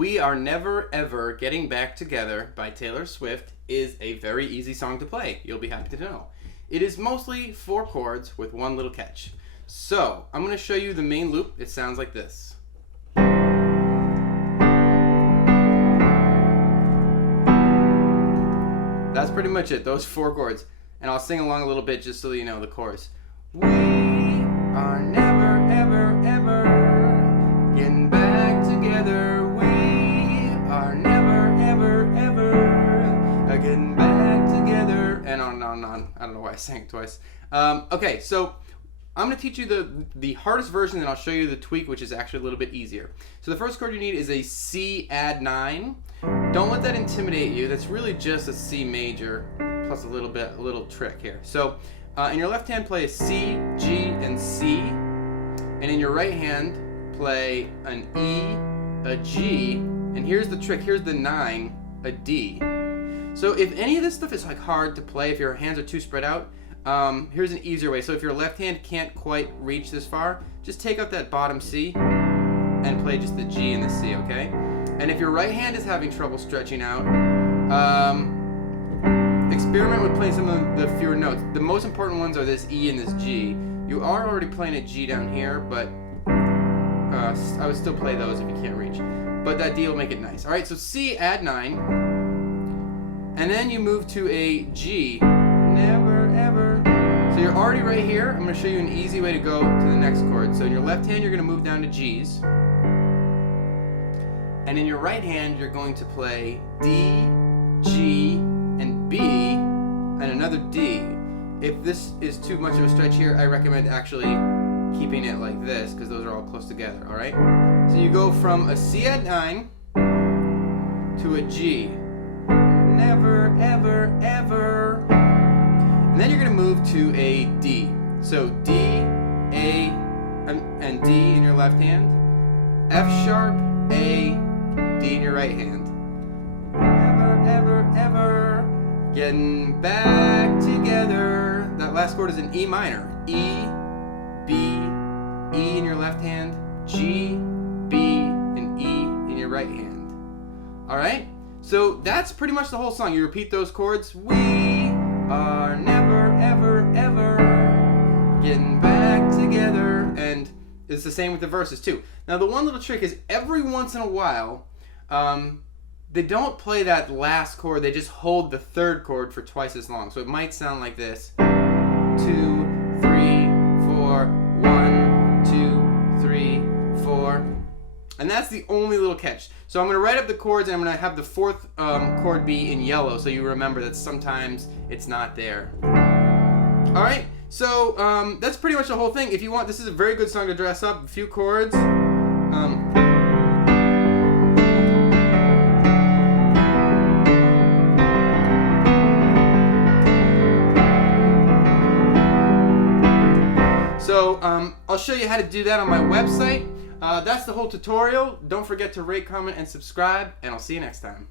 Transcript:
We Are Never Ever Getting Back Together by Taylor Swift is a very easy song to play. You'll be happy to know. It is mostly 4 chords with one little catch. So, I'm going to show you the main loop. It sounds like this. That's pretty much it, those 4 chords. And I'll sing along a little bit just so that you know the chorus. We are never, ever, ever getting back together. We are never, ever, ever getting back together. And on and on and on. I don't know why I sang it twice. Okay, so I'm going to teach you the hardest version, and I'll show you the tweak, which is actually a little bit easier. So the first chord you need is a C add 9. Don't let that intimidate you. That's really just a C major plus a little trick here. So in your left hand, play a C, G, and C. And in your right hand, play an E, a G, and here's the trick. Here's the 9, a D. So if any of this stuff is like hard to play, if your hands are too spread out, here's an easier way. So if your left hand can't quite reach this far, just take out that bottom C and play just the G and the C, okay? And if your right hand is having trouble stretching out, experiment with playing some of the fewer notes. The most important ones are this E and this G. You are already playing a G down here, but I would still play those if you can't reach. But that D will make it nice. All right, so C, add 9. And then you move to a G. Never, ever. So you're already right here. I'm going to show you an easy way to go to the next chord. So in your left hand, you're going to move down to G's. And in your right hand, you're going to play D, G, and B, and another D. If this is too much of a stretch here, I recommend actually keeping it like this, because those are all close together, all right? So you go from a C add 9 to a G. Never, ever, ever. And then you're going to move to a D. So D, A, and D in your left hand. F sharp, A, D in your right hand. Ever, ever, ever getting back together. That last chord is an E minor. E, B, E in your left hand, G, B, and E in your right hand. All right? So that's pretty much the whole song. You repeat those chords. We are never, ever, ever getting back together. And it's the same with the verses too. Now the one little trick is every once in a while, they don't play that last chord. They just hold the third chord for twice as long. So it might sound like this. 2, 3, 4, 1, 2, 3, 4. And that's the only little catch. So I'm going to write up the chords, and I'm going to have the 4th chord be in yellow, so you remember that sometimes it's not there. All right, so that's pretty much the whole thing. If you want, this is a very good song to dress up. A few chords. So I'll show you how to do that on my website. That's the whole tutorial. Don't forget to rate, comment, and subscribe, and I'll see you next time.